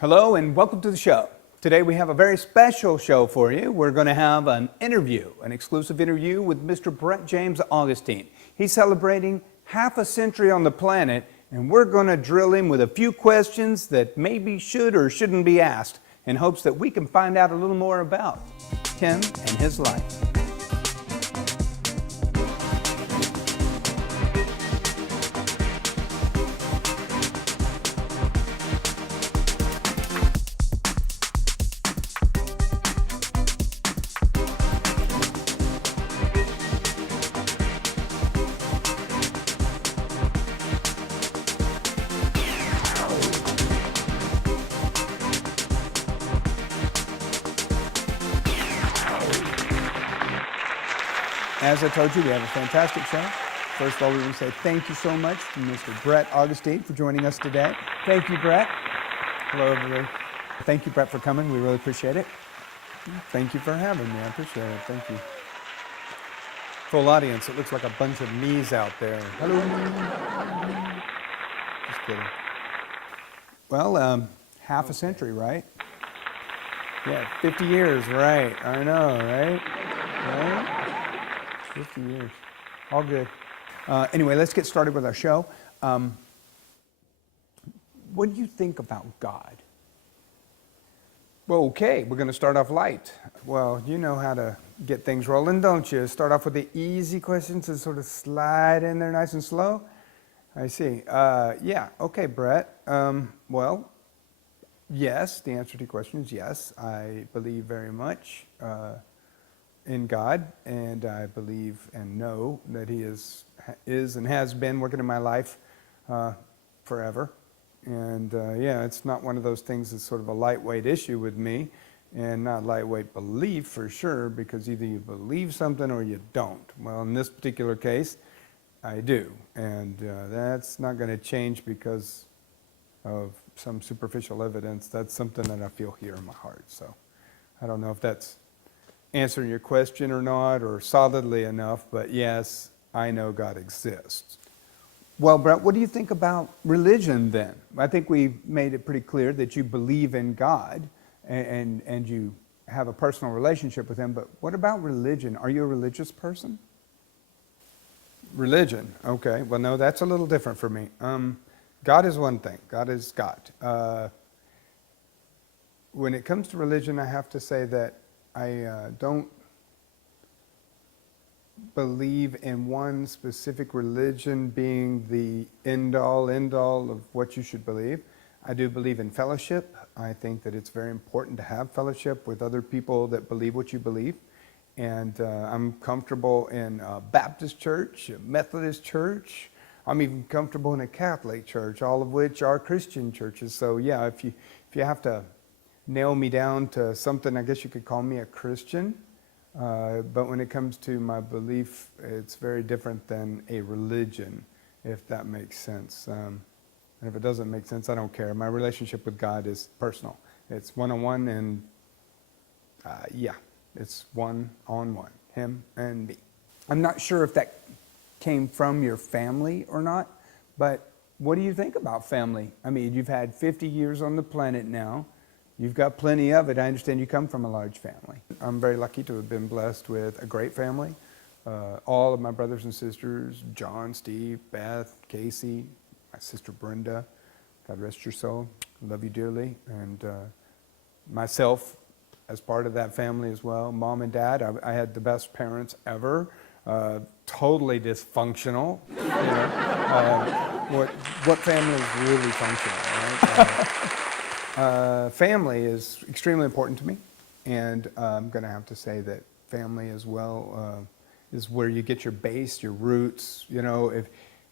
Hello and welcome to the show. Today we have a very special show for you. We're going to have an interview, an exclusive interview with Mr. Brett James Augustine. He's celebrating half a century on the planet, and we're going to drill him with a few questions that maybe should or shouldn't be asked in hopes that we can find out a little more about him and his life. As I told you, we have a fantastic show. First of all, we want to say thank you so much to Mr. Brett Augustine for joining us today. Thank you, Brett. Hello, everybody. Thank you, Brett, for coming. We really appreciate it. Thank you for having me. I appreciate it. Thank you. Full audience. It looks like a bunch of me's out there. Hello. Just kidding. Well, half a century, right? Yeah, 50 years, right. I know, right? Right? 50 years. All good. Anyway, let's get started with our show. What do you think about God? Well, okay, we're going to start off light. Well, you know how to get things rolling, don't you? Start off with the easy questions and sort of slide in there nice and slow. I see. Yeah, okay, Brett. Well, yes, the answer to your question is yes. I believe very much in God, and I believe and know that He is and has been working in my life forever. And yeah, it's not one of those things that's sort of a lightweight issue with me, and not lightweight belief for sure, because either you believe something or you don't. Well, in this particular case, I do, and that's not going to change because of some superficial evidence. That's something that I feel here in my heart. So I don't know if that's answering your question or not, or solidly enough, but yes, I know God exists. Well, Brett, what do you think about religion then? I think we've made it pretty clear that you believe in God and you have a personal relationship with Him, but what about religion? Are you a religious person? Religion, okay. Well, no, that's a little different for me. God is one thing. God is God. When it comes to religion, I have to say that I don't believe in one specific religion being the end-all of what you should believe. I do believe in fellowship. I think that it's very important to have fellowship with other people that believe what you believe. And I'm comfortable in a Baptist church, a Methodist church. I'm even comfortable in a Catholic church, all of which are Christian churches. So yeah, if you have to nail me down to something, I guess you could call me a Christian. But when it comes to my belief, it's very different than a religion, if that makes sense. And if it doesn't make sense, I don't care. My relationship with God is personal. It's one-on-one, and yeah, it's one-on-one, Him and me. I'm not sure if that came from your family or not, but what do you think about family? I mean, you've had 50 years on the planet now. You've got plenty of it. I understand you come from a large family. I'm very lucky to have been blessed with a great family. All of my brothers and sisters, John, Steve, Beth, Casey, my sister Brenda, God rest your soul, love you dearly. And myself as part of that family as well. Mom and Dad, I had the best parents ever. Totally dysfunctional. You know, what family is really functional, right? Family is extremely important to me, and I'm going to have to say that family as well is where you get your base, your roots. You know,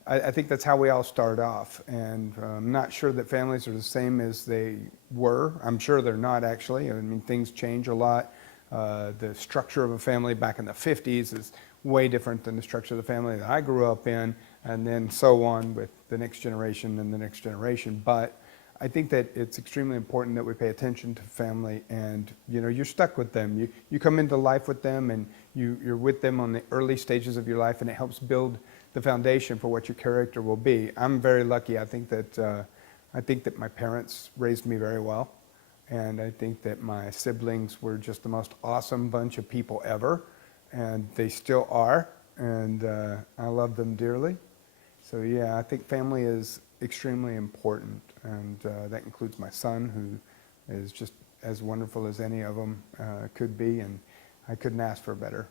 I think that's how we all start off, and I'm not sure that families are the same as they were. I'm sure they're not, actually. I mean, things change a lot. The structure of a family back in the 50s is way different than the structure of the family that I grew up in, and then so on with the next generation and the next generation. But I think that it's extremely important that we pay attention to family, and you know, you're stuck with them. You come into life with them, and you're with them on the early stages of your life, and it helps build the foundation for what your character will be. I'm very lucky. I think that I think that my parents raised me very well, and I think that my siblings were just the most awesome bunch of people ever, and they still are, and I love them dearly. So yeah, I think family is extremely important, and that includes my son, who is just as wonderful as any of them could be, and I couldn't ask for a better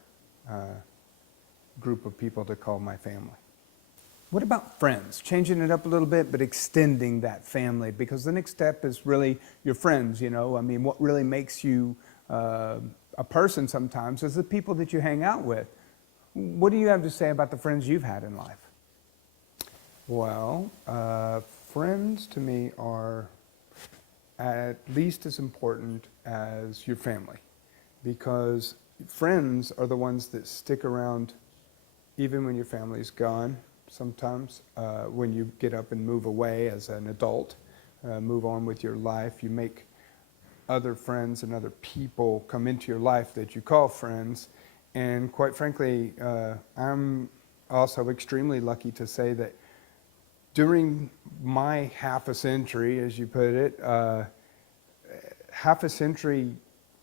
group of people to call my family. What about friends? Changing it up a little bit, but extending that family, because the next step is really your friends, you know. I mean, what really makes you a person sometimes is the people that you hang out with. What do you have to say about the friends you've had in life? Well, friends to me are at least as important as your family, because friends are the ones that stick around even when your family's gone. Sometimes when you get up and move away as an adult, move on with your life, you make other friends and other people come into your life that you call friends. And quite frankly, I'm also extremely lucky to say that during my half a century, as you put it, half a century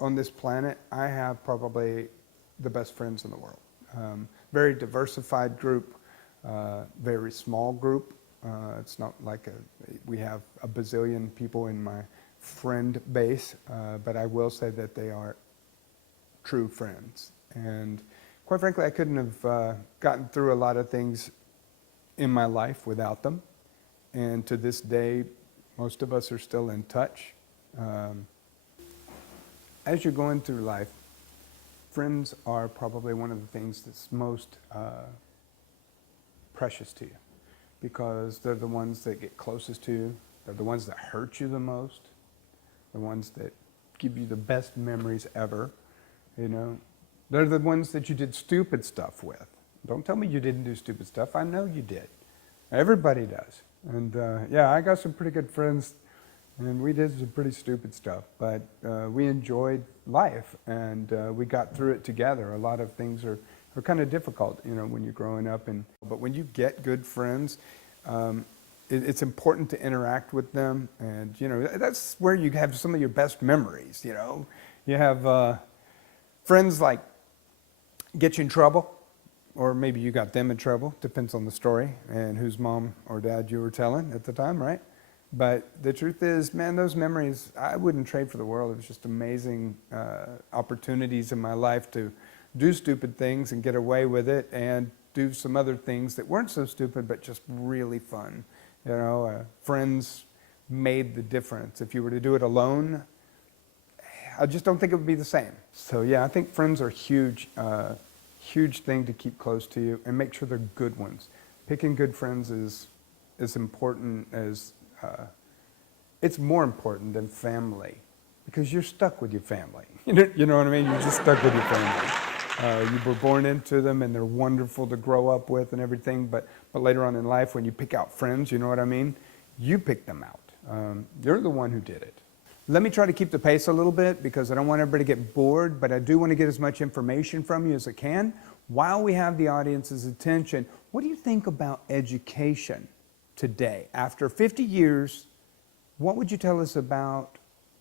on this planet, I have probably the best friends in the world. Very diversified group, very small group. It's not like we have a bazillion people in my friend base, but I will say that they are true friends. And quite frankly, I couldn't have gotten through a lot of things in my life without them. And to this day, most of us are still in touch. As you're going through life, friends are probably one of the things that's most precious to you, because they're the ones that get closest to you. They're the ones that hurt you the most, the ones that give you the best memories ever, you know. They're the ones that you did stupid stuff with. Don't tell me you didn't do stupid stuff. I know you did. Everybody does. And yeah, I got some pretty good friends, and we did some pretty stupid stuff, but we enjoyed life, and we got through it together. A lot of things are kind of difficult, you know, when you're growing up. But when you get good friends, it's important to interact with them, and you know, that's where you have some of your best memories. You know, you have friends like get you in trouble, or maybe you got them in trouble. Depends on the story and whose mom or dad you were telling at the time, right? But the truth is, man, those memories I wouldn't trade for the world. It was just amazing opportunities in my life to do stupid things and get away with it, and do some other things that weren't so stupid but just really fun. You know, friends made the difference. If you were to do it alone, I just don't think it would be the same. So yeah, I think friends are huge, huge thing to keep close to you, and make sure they're good ones. Picking good friends is as important as, it's more important than family, because you're stuck with your family. You know what I mean? You're just stuck with your family. You were born into them, and they're wonderful to grow up with and everything, but later on in life, when you pick out friends, you know what I mean? You pick them out. You're the one who did it. Let me try to keep the pace a little bit, because I don't want everybody to get bored, but I do want to get as much information from you as I can. While we have the audience's attention, what do you think about education today? After 50 years, what would you tell us about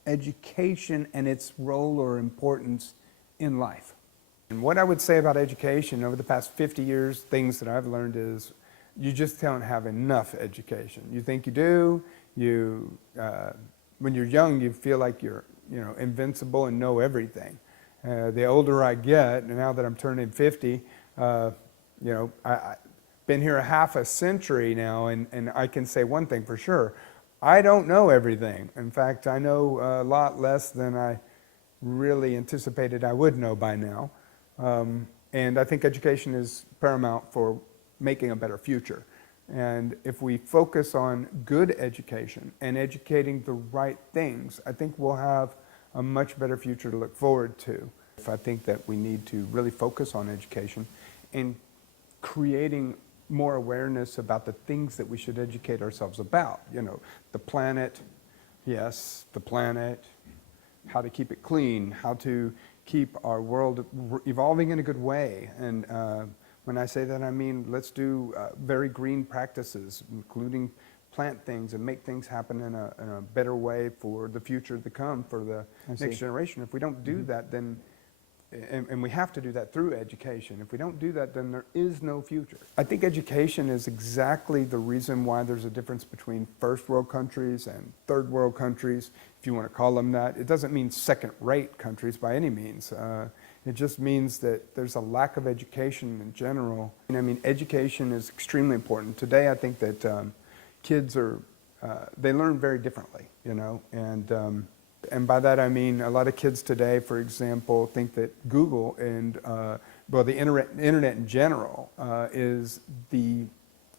education and its role or importance in life? And what I would say about education over the past 50 years, things that I've learned is you just don't have enough education. You think you do. When you're young, you feel like you're, you know, invincible and know everything. The older I get, and now that I'm turning 50, you know, I've been here a half a century now, and I can say one thing for sure. I don't know everything. In fact, I know a lot less than I really anticipated I would know by now. And I think education is paramount for making a better future. And if we focus on good education and educating the right things, I think we'll have a much better future to look forward to. I think that we need to really focus on education and creating more awareness about the things that we should educate ourselves about. You know, the planet, yes, the planet, how to keep it clean, how to keep our world evolving in a good way. And when I say that, I mean let's do very green practices, including plant things and make things happen in a better way for the future to come, for the next generation. If we don't do that, then, and we have to do that through education. If we don't do that, then there is no future. I think education is exactly the reason why there's a difference between first world countries and third world countries, if you want to call them that. It doesn't mean second-rate countries by any means. It just means that there's a lack of education in general. I mean, education is extremely important. Today, I think that kids are, they learn very differently, you know, and by that I mean a lot of kids today, for example, think that Google and, well, the internet in general is the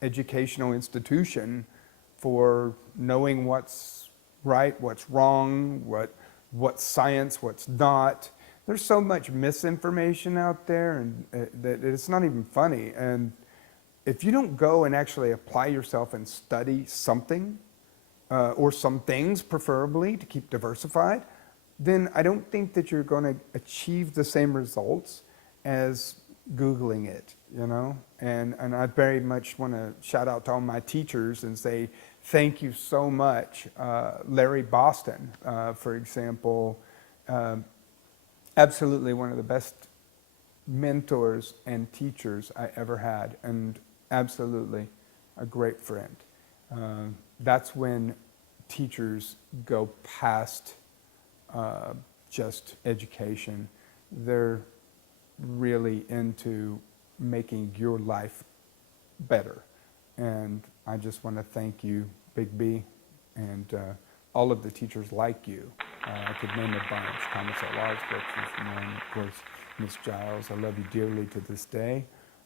educational institution for knowing what's right, what's wrong, what's science, what's not. There's so much misinformation out there, and that it's not even funny. And if you don't go and actually apply yourself and study something, or some things preferably to keep diversified, then I don't think that you're going to achieve the same results as Googling it, you know? And I very much want to shout out to all my teachers and say thank you so much. Larry Boston, for example, absolutely one of the best mentors and teachers I ever had, and absolutely a great friend. That's when teachers go past just education. They're really into making your life better. And I just want to thank you, Big B, and all of the teachers like you. I could name a bunch. Thomas at Large, of course, Miss Giles. I love you dearly to this day.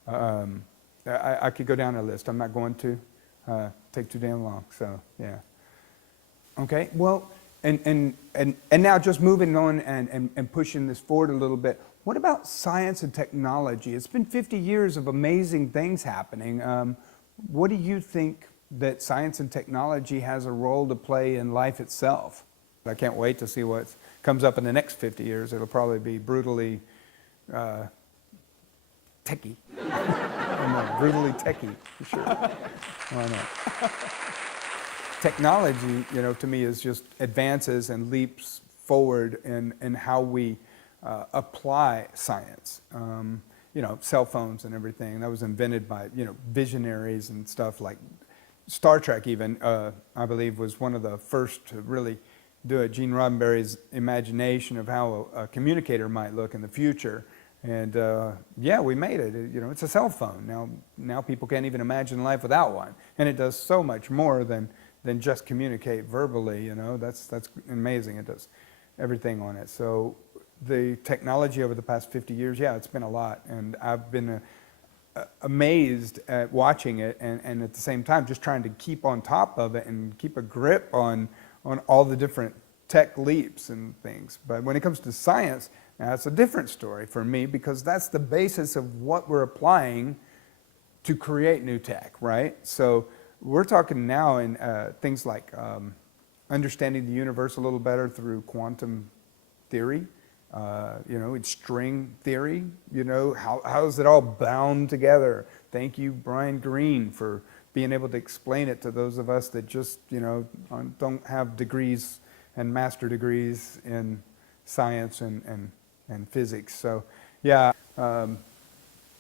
I could go down a list. I'm not going to. Take too damn long. So yeah. Okay. Well, and now just moving on and pushing this forward a little bit. What about science and technology? It's been 50 years of amazing things happening. What do you think that science and technology has a role to play in life itself? I can't wait to see what comes up in the next 50 years. It'll probably be brutally techie. Brutally techie, for sure. Why not? Technology, you know, to me is just advances and leaps forward in how we apply science. You know, cell phones and everything. That was invented by, you know, visionaries and stuff like Star Trek even, I believe, was one of the first to really do it. Gene Roddenberry's imagination of how a communicator might look in the future. And yeah, we made it. You know, it's a cell phone. Now people can't even imagine life without one. And it does so much more than just communicate verbally, you know. That's amazing. It does everything on it. So the technology over the past 50 years, yeah, it's been a lot. And I've been amazed at watching it and at the same time just trying to keep on top of it and keep a grip on all the different tech leaps and things. But when it comes to science, now it's a different story for me, because that's the basis of what we're applying to create new tech, right? So we're talking now in things like understanding the universe a little better through quantum theory, you know, it's string theory, you know, how is it all bound together? Thank you, Brian Greene, for being able to explain it to those of us that just, you know, don't have degrees and master degrees in science and physics. So yeah,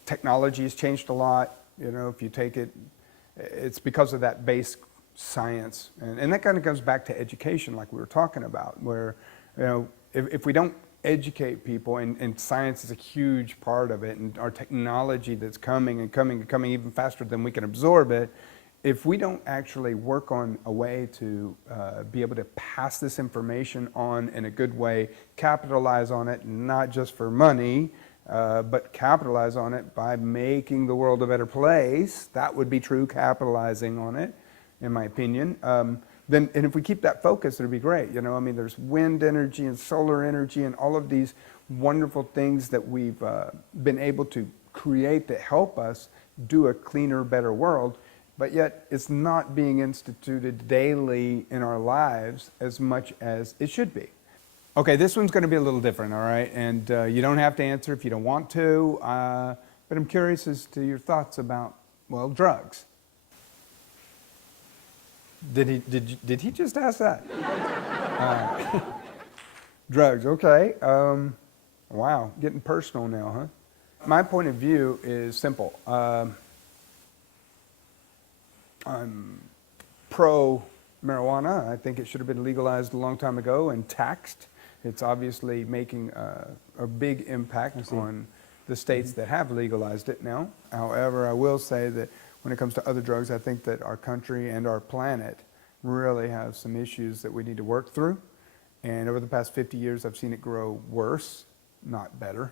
technology has changed a lot. You know, if you take it, it's because of that base science. And that kind of goes back to education, like we were talking about, where, you know, if we don't educate people, and science is a huge part of it, and our technology that's coming even faster than we can absorb it, if we don't actually work on a way to be able to pass this information on in a good way, capitalize on it, not just for money, but capitalize on it by making the world a better place, that would be true capitalizing on it, in my opinion. And if we keep that focus, it'd be great. You know, I mean, there's wind energy and solar energy and all of these wonderful things that we've been able to create that help us do a cleaner, better world. But yet it's not being instituted daily in our lives as much as it should be. Okay, this one's going to be a little different, all right? And you don't have to answer if you don't want to, but I'm curious as to your thoughts about, well, drugs. Did he just ask that? Drugs, okay. Wow, getting personal now, huh? My point of view is simple. I'm pro-marijuana. I think it should have been legalized a long time ago and taxed. It's obviously making a big impact on the states that have legalized it now. However, I will say that when it comes to other drugs, I think that our country and our planet really have some issues that we need to work through. And over the past 50 years, I've seen it grow worse, not better.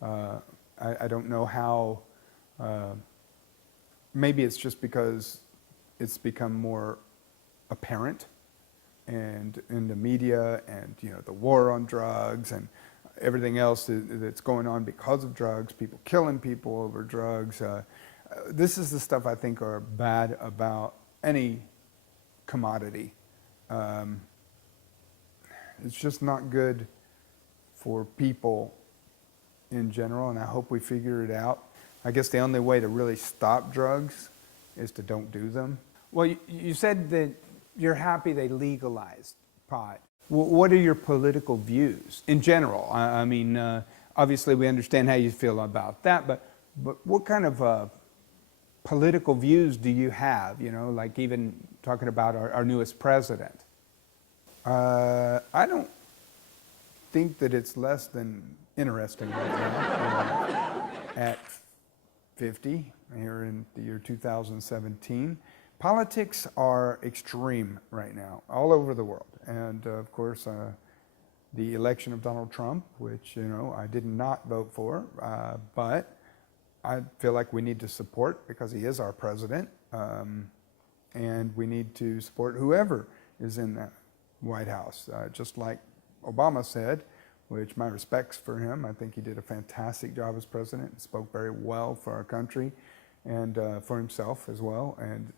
I don't know how, maybe it's just because it's become more apparent and in the media and, you know, the war on drugs and everything else that's going on because of drugs, people killing people over drugs. This is the stuff I think are bad about any commodity. It's just not good for people in general, and I hope we figure it out. I guess the only way to really stop drugs is to don't do them. Well, you said that you're happy they legalized pot. What are your political views in general? I mean, obviously we understand how you feel about that, but what kind of political views do you have, you know, like even talking about our newest president? I don't think that it's less than interesting right now. At 50, here in the year 2017, politics are extreme right now, all over the world. And of course, the election of Donald Trump, which, you know, I did not vote for, but I feel like we need to support because he is our president, and we need to support whoever is in that White House. Just like Obama said, which my respects for him, I think he did a fantastic job as president and spoke very well for our country and for himself as well. And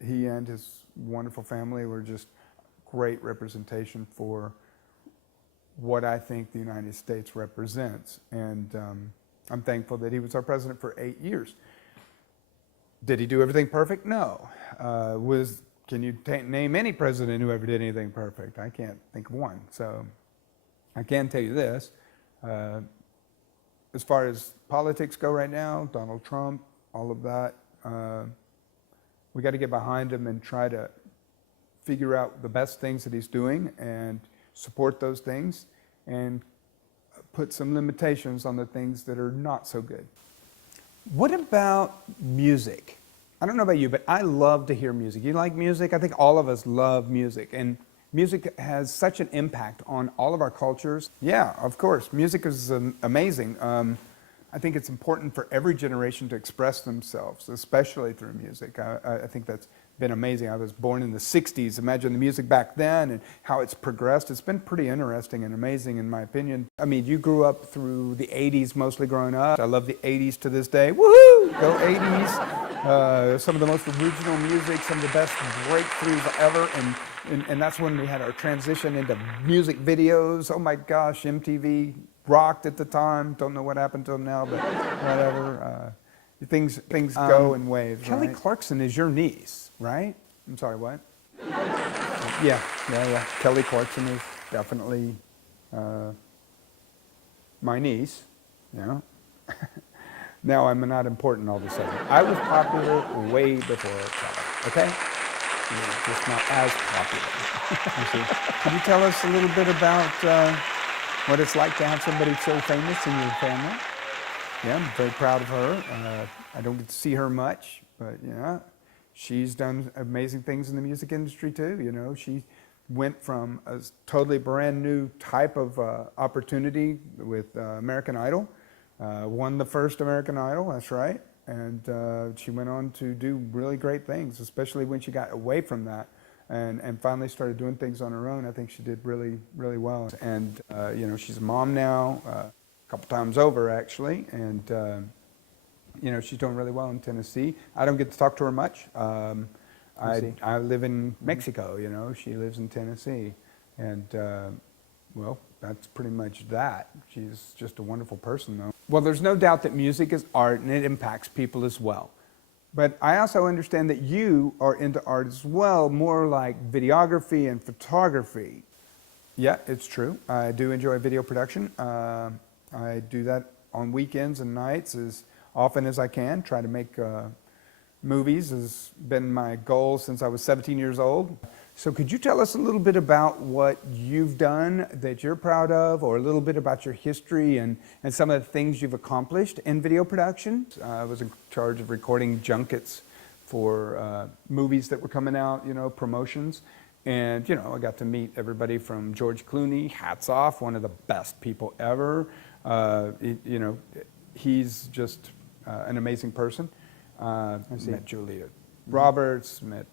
he and his wonderful family were just great representation for what I think the United States represents. And I'm thankful that he was our president for 8 years. Did he do everything perfect? No. Can you name any president who ever did anything perfect? I can't think of one. So I can tell you this. As far as politics go right now, Donald Trump, all of that, we got to get behind him and try to figure out the best things that he's doing and support those things and put some limitations on the things that are not so good. What about music? I don't know about you, but I love to hear music. You like music? I think all of us love music. And music has such an impact on all of our cultures. Yeah, of course. Music is amazing. I think it's important for every generation to express themselves, especially through music. I think that's been amazing. I was born in the 60s. Imagine the music back then and how it's progressed. It's been pretty interesting and amazing in my opinion. I mean, you grew up through the 80s mostly growing up. I love the 80s to this day. Woohoo! Go 80s. Some of the most original music, some of the best breakthroughs ever. And that's when we had our transition into music videos. Oh my gosh, MTV rocked at the time. Don't know what happened to them now, but whatever. Things go in waves. Kelly Clarkson is your niece, right? I'm sorry, what? Yeah. Kelly Clarkson is definitely my niece. Yeah. Now I'm not important all of a sudden. I was popular way before Kelly. Okay. Just not as popular. Could you tell us a little bit about what it's like to have somebody so famous in your family? Yeah, I'm very proud of her. I don't get to see her much, but yeah, she's done amazing things in the music industry too. You know, she went from a totally brand new type of opportunity with American Idol, won the first American Idol, that's right. And she went on to do really great things, especially when she got away from that and finally started doing things on her own. I think she did really, really well. And, you know, she's a mom now, a couple times over actually. And, you know, she's doing really well in Tennessee. I don't get to talk to her much. I live in Mexico, you know, she lives in Tennessee. And, well, that's pretty much that. She's just a wonderful person, though. Well, there's no doubt that music is art and it impacts people as well. But I also understand that you are into art as well, more like videography and photography. Yeah, it's true. I do enjoy video production. I do that on weekends and nights as often as I can. Try to make movies has been my goal since I was 17 years old. So could you tell us a little bit about what you've done that you're proud of, or a little bit about your history and some of the things you've accomplished in video production? I was in charge of recording junkets for movies that were coming out, you know, promotions. And, you know, I got to meet everybody from George Clooney, hats off, one of the best people ever. You know, he's just an amazing person. Met Julia Roberts, met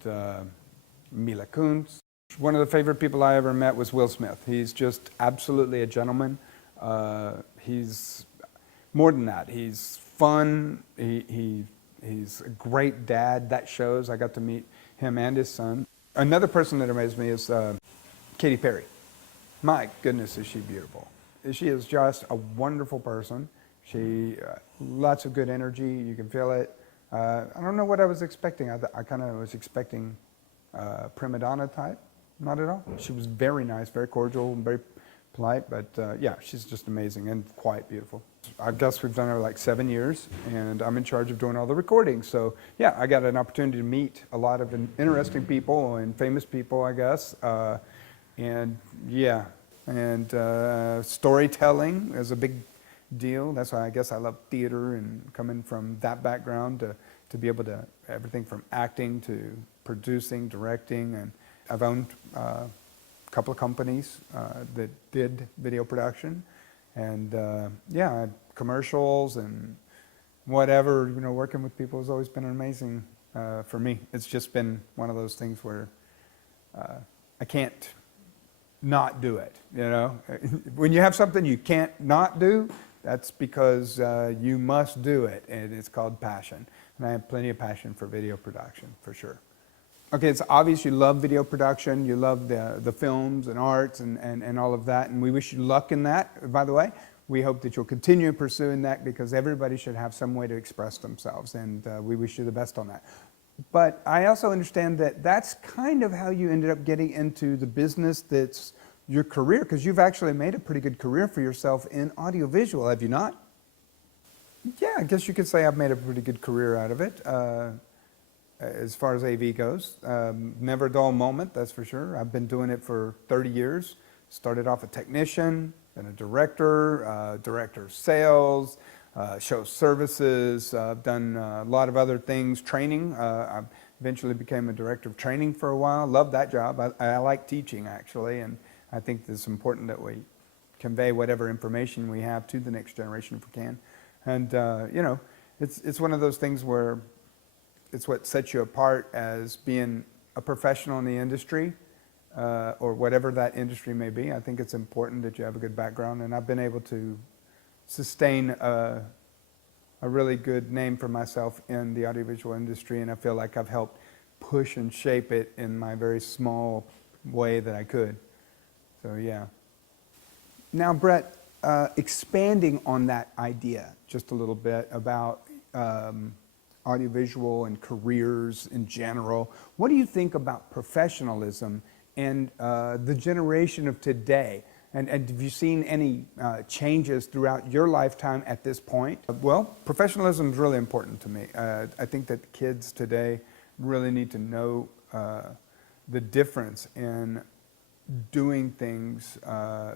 Mila Kunis. One of the favorite people I ever met was Will Smith. He's just absolutely a gentleman. He's more than that. He's fun. He's a great dad. That shows. I got to meet him and his son. Another person that amazed me is Katy Perry. My goodness, is she beautiful. She is just a wonderful person. She, lots of good energy. You can feel it. I don't know what I was expecting. I kind of was expecting prima donna type. Not at all. She was very nice, very cordial, and very polite, but yeah, she's just amazing and quite beautiful. I guess we've done her like 7 years, and I'm in charge of doing all the recordings. So yeah, I got an opportunity to meet a lot of interesting people and famous people, I guess. And yeah, and storytelling is a big deal. That's why I guess I love theater, and coming from that background to be able to, everything from acting to producing, directing, and I've owned a couple of companies that did video production, and yeah, commercials and whatever, you know, working with people has always been amazing for me. It's just been one of those things where I can't not do it, you know. When you have something you can't not do, that's because you must do it, and it's called passion. And I have plenty of passion for video production, for sure. Okay, it's obvious you love video production, you love the films and arts and all of that, and we wish you luck in that, by the way. We hope that you'll continue pursuing that, because everybody should have some way to express themselves, and we wish you the best on that. But I also understand that that's kind of how you ended up getting into the business that's your career, because you've actually made a pretty good career for yourself in audiovisual, have you not? Yeah, I guess you could say I've made a pretty good career out of it. As far as AV goes. Never a dull moment, that's for sure. I've been doing it for 30 years. Started off a technician, then a director, director of sales, show services. I've done a lot of other things, training. I eventually became a director of training for a while. Loved that job. I like teaching, actually, and I think it's important that we convey whatever information we have to the next generation if we can. And, you know, it's one of those things where it's what sets you apart as being a professional in the industry, or whatever that industry may be. I think it's important that you have a good background, and I've been able to sustain a really good name for myself in the audiovisual industry, and I feel like I've helped push and shape it in my very small way that I could. So yeah. Now, Brett, expanding on that idea just a little bit about audiovisual and careers in general, what do you think about professionalism and the generation of today? And have you seen any changes throughout your lifetime at this point? Well, professionalism is really important to me. I think that kids today really need to know the difference in doing things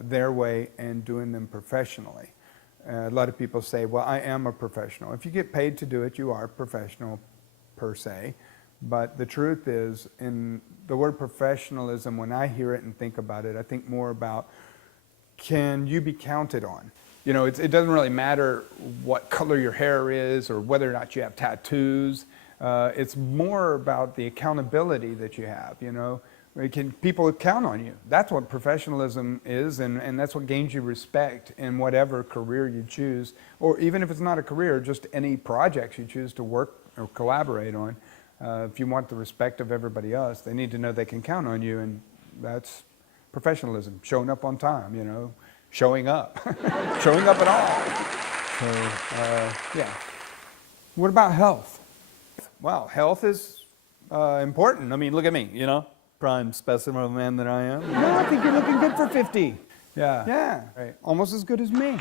their way and doing them professionally. A lot of people say, well, I am a professional. If you get paid to do it, you are a professional per se. But the truth is, in the word professionalism, when I hear it and think about it, I think more about, can you be counted on? You know, it doesn't really matter what color your hair is or whether or not you have tattoos. It's more about the accountability that you have, you know. Can people count on you? That's what professionalism is, and that's what gains you respect in whatever career you choose, or even if it's not a career, just any projects you choose to work or collaborate on. If you want the respect of everybody else, they need to know they can count on you, and that's professionalism. Showing up on time, you know, showing up, showing up at all. So, yeah. What about health? Well, health is important. I mean, look at me, prime specimen of a man that I am. No, I think you're looking good for 50. Yeah. Right. Almost as good as me.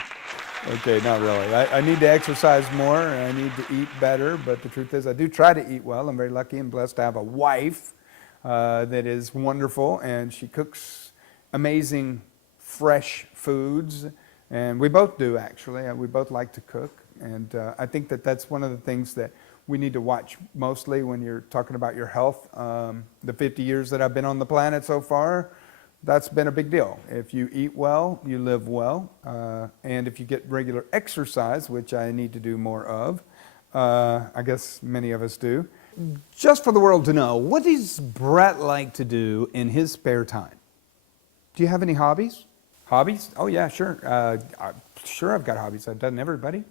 Okay, not really. I need to exercise more and I need to eat better, but the truth is I do try to eat well. I'm very lucky and blessed to have a wife that is wonderful, and she cooks amazing fresh foods, and we both do actually. We both like to cook, and I think that that's one of the things that we need to watch mostly when you're talking about your health. The 50 years that I've been on the planet so far, that's been a big deal. If you eat well, you live well, and if you get regular exercise, which I need to do more of, I guess many of us do. Just for the world to know, what does Brett like to do in his spare time? Do you have any hobbies? Hobbies? Oh yeah, sure. Sure, I've got hobbies. I've done everybody.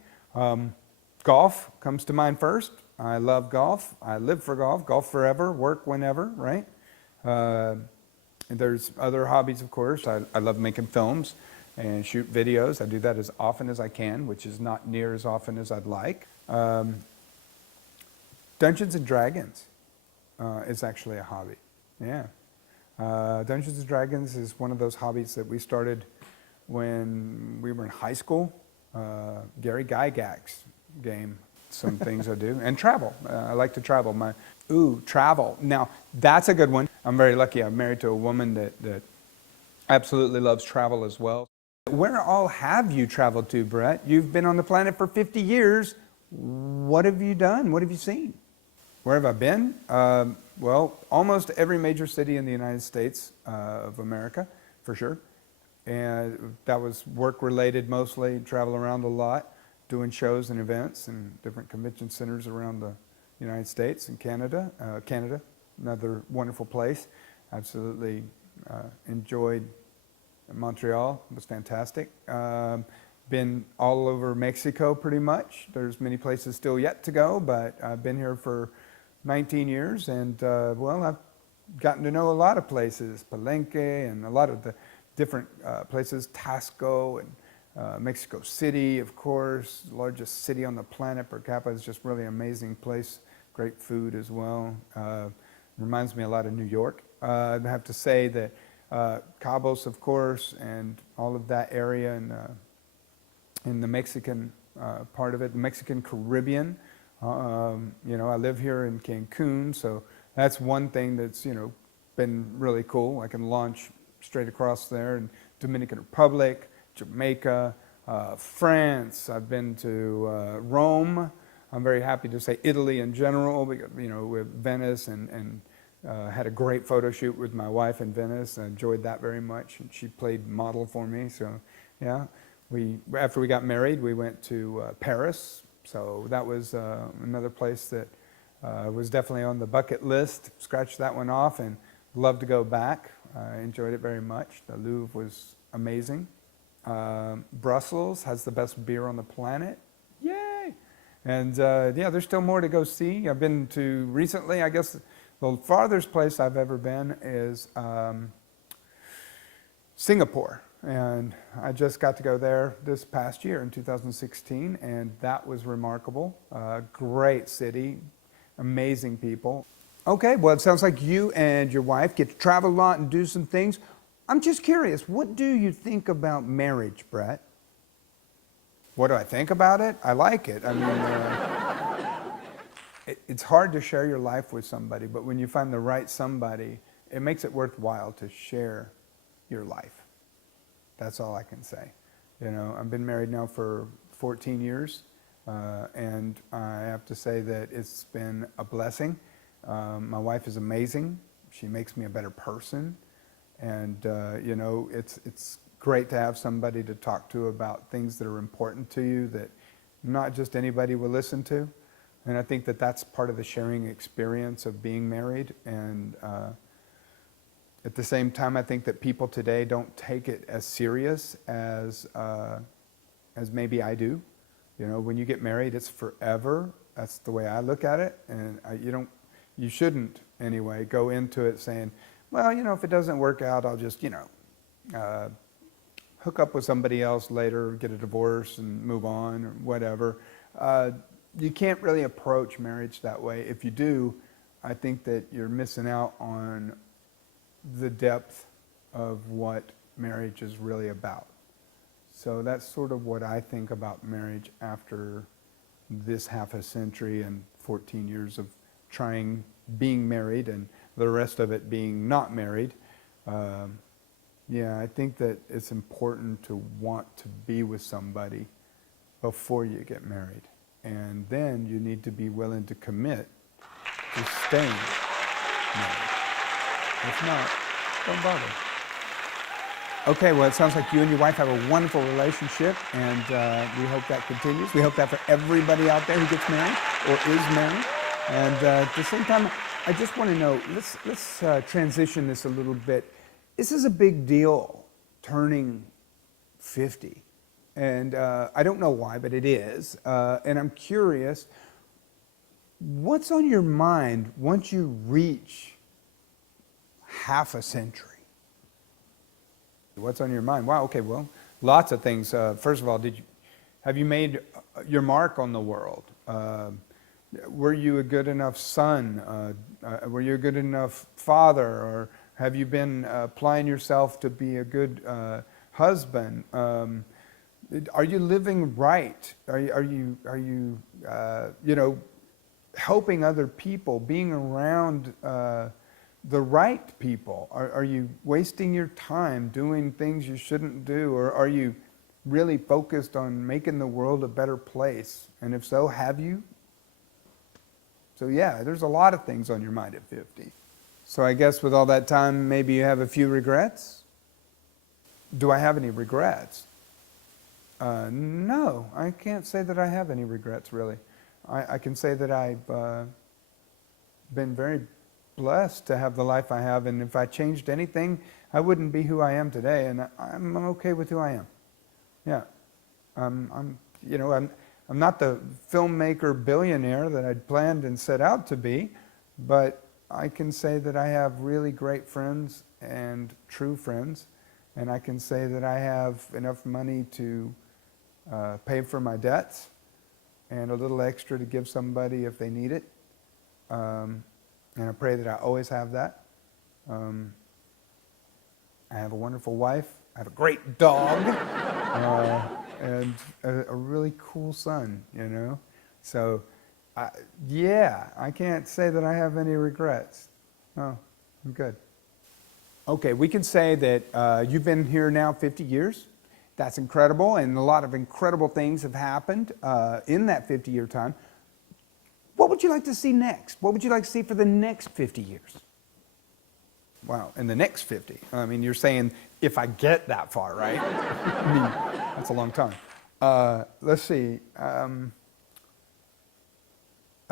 Golf comes to mind first. I love golf. I live for golf. Golf forever, work whenever, right? And there's other hobbies, of course. I love making films and shoot videos. I do that as often as I can, which is not near as often as I'd like. Dungeons and Dragons is actually a hobby. Yeah. Dungeons and Dragons is one of those hobbies that we started when we were in high school. Gary Gygax's game, some things I do. And travel. I like to travel. Travel. Now, that's a good one. I'm very lucky. I'm married to a woman that absolutely loves travel as well. Where all have you traveled to, Brett? You've been on the planet for 50 years. What have you done? What have you seen? Where have I been? Well, almost every major city in the United States of America, for sure. And that was work-related mostly, travel around a lot, doing shows and events in different convention centers around the United States and Canada. Canada, another wonderful place. Absolutely enjoyed Montreal. It was fantastic. Been all over Mexico pretty much. There's many places still yet to go, but I've been here for 19 years, and well, I've gotten to know a lot of places, Palenque and a lot of the different places, Tasco and Mexico City, of course, largest city on the planet per capita. Is just really an amazing place, great food as well. Reminds me a lot of New York. I have to say that Cabos, of course, and all of that area in the Mexican part of it, the Mexican Caribbean. I live here in Cancun, so that's one thing that's, been really cool. I can launch straight across there, and Dominican Republic, Jamaica, France. I've been to Rome. I'm very happy to say Italy in general, with Venice, and had a great photo shoot with my wife in Venice. I enjoyed that very much, and she played model for me, so yeah. After we got married, we went to Paris. So that was another place that was definitely on the bucket list. Scratched that one off and love to go back. I enjoyed it very much. The Louvre was amazing. Brussels has the best beer on the planet. Yay! And there's still more to go see. I've been to recently, I guess the farthest place I've ever been is Singapore. And I just got to go there this past year in 2016, and that was remarkable. Great city, amazing people. Okay, well, it sounds like you and your wife get to travel a lot and do some things. I'm just curious, what do you think about marriage, Brett? What do I think about it? I like it. I mean, it's hard to share your life with somebody, but when you find the right somebody, it makes it worthwhile to share your life. That's all I can say. I've been married now for 14 years, and I have to say that it's been a blessing. My wife is amazing. She makes me a better person, and it's great to have somebody to talk to about things that are important to you that not just anybody will listen to. And I think that that's part of the sharing experience of being married. And at the same time, I think that people today don't take it as serious as maybe I do. When you get married, it's forever. That's the way I look at it. And you shouldn't anyway go into it saying, well, if it doesn't work out, I'll just, hook up with somebody else later, get a divorce and move on or whatever. you can't really approach marriage that way. If you do, I think that you're missing out on the depth of what marriage is really about. So that's sort of what I think about marriage after this half a century and 14 years of being married and the rest of it being not married. Yeah, I think that it's important to want to be with somebody before you get married. And then you need to be willing to commit to staying married. If not, don't bother. Okay, well, it sounds like you and your wife have a wonderful relationship, and we hope that continues. We hope that for everybody out there who gets married or is married. And at the same time, I just want to know, let's transition this a little bit. This is a big deal, turning 50. And I don't know why, but it is. And I'm curious, what's on your mind once you reach half a century? What's on your mind? Wow, okay, well, lots of things. First of all, have you made your mark on the world? Were you a good enough son? Were you a good enough father? Or have you been applying yourself to be a good husband? Are you living right? Are you helping other people, being around the right people? Are you wasting your time doing things you shouldn't do? Or are you really focused on making the world a better place? And if so, have you? So yeah, there's a lot of things on your mind at 50. So I guess with all that time, maybe you have a few regrets? Do I have any regrets? No, I can't say that I have any regrets, really. I can say that I've been very blessed to have the life I have, and if I changed anything, I wouldn't be who I am today, and I'm okay with who I am. Yeah, I'm not the filmmaker billionaire that I'd planned and set out to be, but I can say that I have really great friends and true friends, and I can say that I have enough money to pay for my debts and a little extra to give somebody if they need it. And I pray that I always have that. I have a wonderful wife. I have a great dog. And a really cool son, you know. So, yeah, I can't say that I have any regrets. No, I'm good. Okay, we can say that you've been here now 50 years. That's incredible, and a lot of incredible things have happened in that 50-year time. What would you like to see next? What would you like to see for the next 50 years? Wow, in the next 50. I mean, you're saying if I get that far, right? I mean, that's a long time. Let's see. I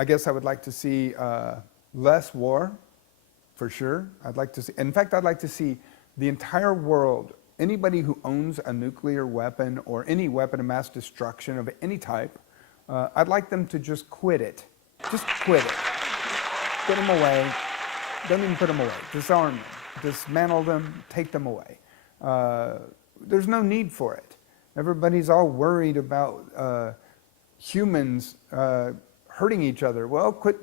guess I would like to see less war, for sure. I'd like to see, in fact, I'd like to see the entire world, anybody who owns a nuclear weapon or any weapon of mass destruction of any type, I'd like them to just quit it. Just quit it. Get them away. Don't even put them away. Disarm them. Dismantle them. Take them away. There's no need for it. Everybody's all worried about humans hurting each other. Well, quit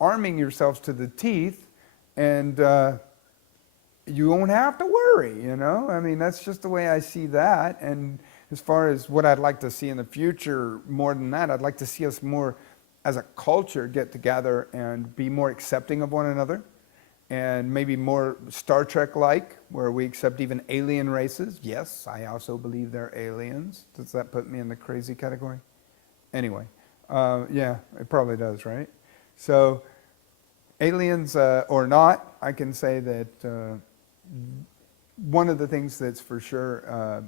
arming yourselves to the teeth, and you won't have to worry, you know? I mean, that's just the way I see that. And as far as what I'd like to see in the future, more than that, I'd like to see us more as a culture get together and be more accepting of one another, and maybe more Star Trek-like, where we accept even alien races. Yes, I also believe they're aliens. Does that put me in the crazy category? Anyway, yeah, it probably does, right? So, aliens or not, I can say that one of the things that's for sure,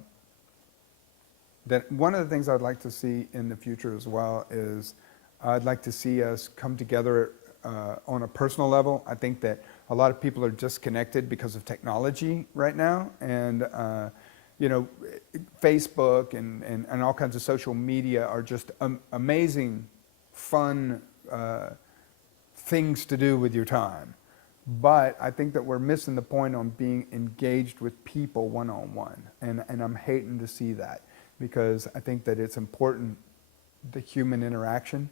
that one of the things I'd like to see in the future as well is I'd like to see us come together on a personal level. I think that a lot of people are disconnected because of technology right now, and you know, Facebook and all kinds of social media are just amazing, fun things to do with your time. But I think that we're missing the point on being engaged with people one-on-one, and I'm hating to see that, because I think that it's important, the human interaction.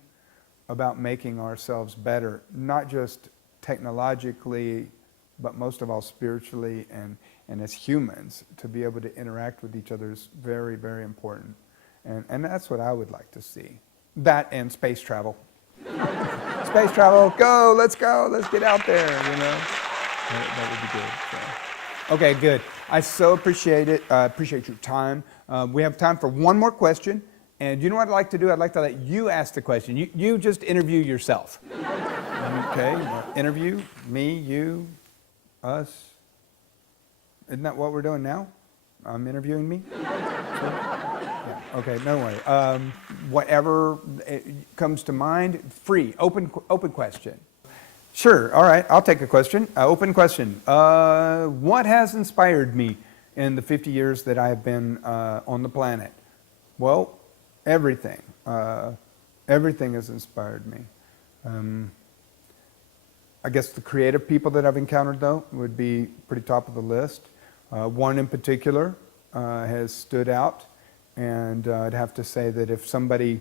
about making ourselves better, not just technologically, but most of all spiritually and as humans. To be able to interact with each other is very, very important. And that's what I would like to see. That and space travel. Space travel, let's go, let's get out there, you know. That would be good. So. Okay, good. I so appreciate it. I appreciate your time. We have time for one more question. And you know what I'd like to do? I'd like to let you ask the question. You just interview yourself. Okay, interview, me, you, us. Isn't that what we're doing now? I'm interviewing me? Yeah, okay, no worry. Whatever comes to mind, free, open question. Sure, all right, I'll take a question. Open question. What has inspired me in the 50 years that I have been on the planet? Well, everything. Everything has inspired me. I guess the creative people that I've encountered, though, would be pretty top of the list. One in particular has stood out, and I'd have to say that if somebody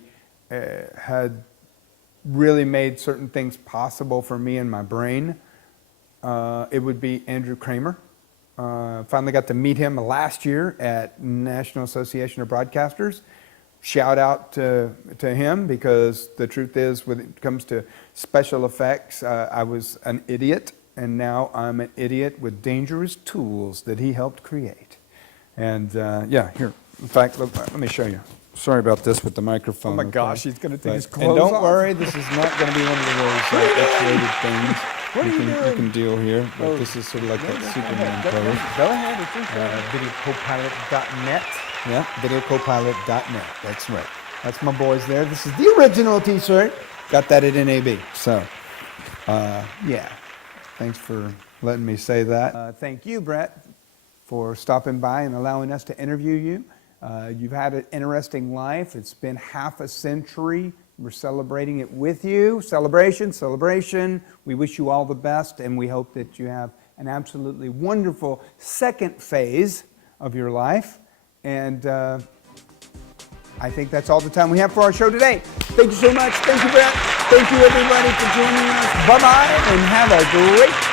had really made certain things possible for me in my brain, it would be Andrew Kramer. Finally got to meet him last year at National Association of Broadcasters. Shout out to him, because the truth is, when it comes to special effects, I was an idiot, and now I'm an idiot with dangerous tools that he helped create. And yeah, here, in fact, look, let me show you. Sorry about this with the microphone. Oh my gosh, he's going to take his clothes off. And don't off. worry, this is not going to be one of those X-rated things. What are you doing? You can deal here, but this is sort of like that Superman pose. Go ahead, it's okay. Videocopilot.net. Yeah, videocopilot.net. That's right. That's my boys there. This is the original T-shirt. Got that at NAB. So, yeah. Thanks for letting me say that. Thank you, Brett, for stopping by and allowing us to interview you. You've had an interesting life. It's been half a century. We're celebrating it with you. Celebration, celebration. We wish you all the best, and we hope that you have an absolutely wonderful second phase of your life. And I think that's all the time we have for our show today. Thank you so much. Thank you, Brett. Thank you, everybody, for joining us. Bye-bye, and have a great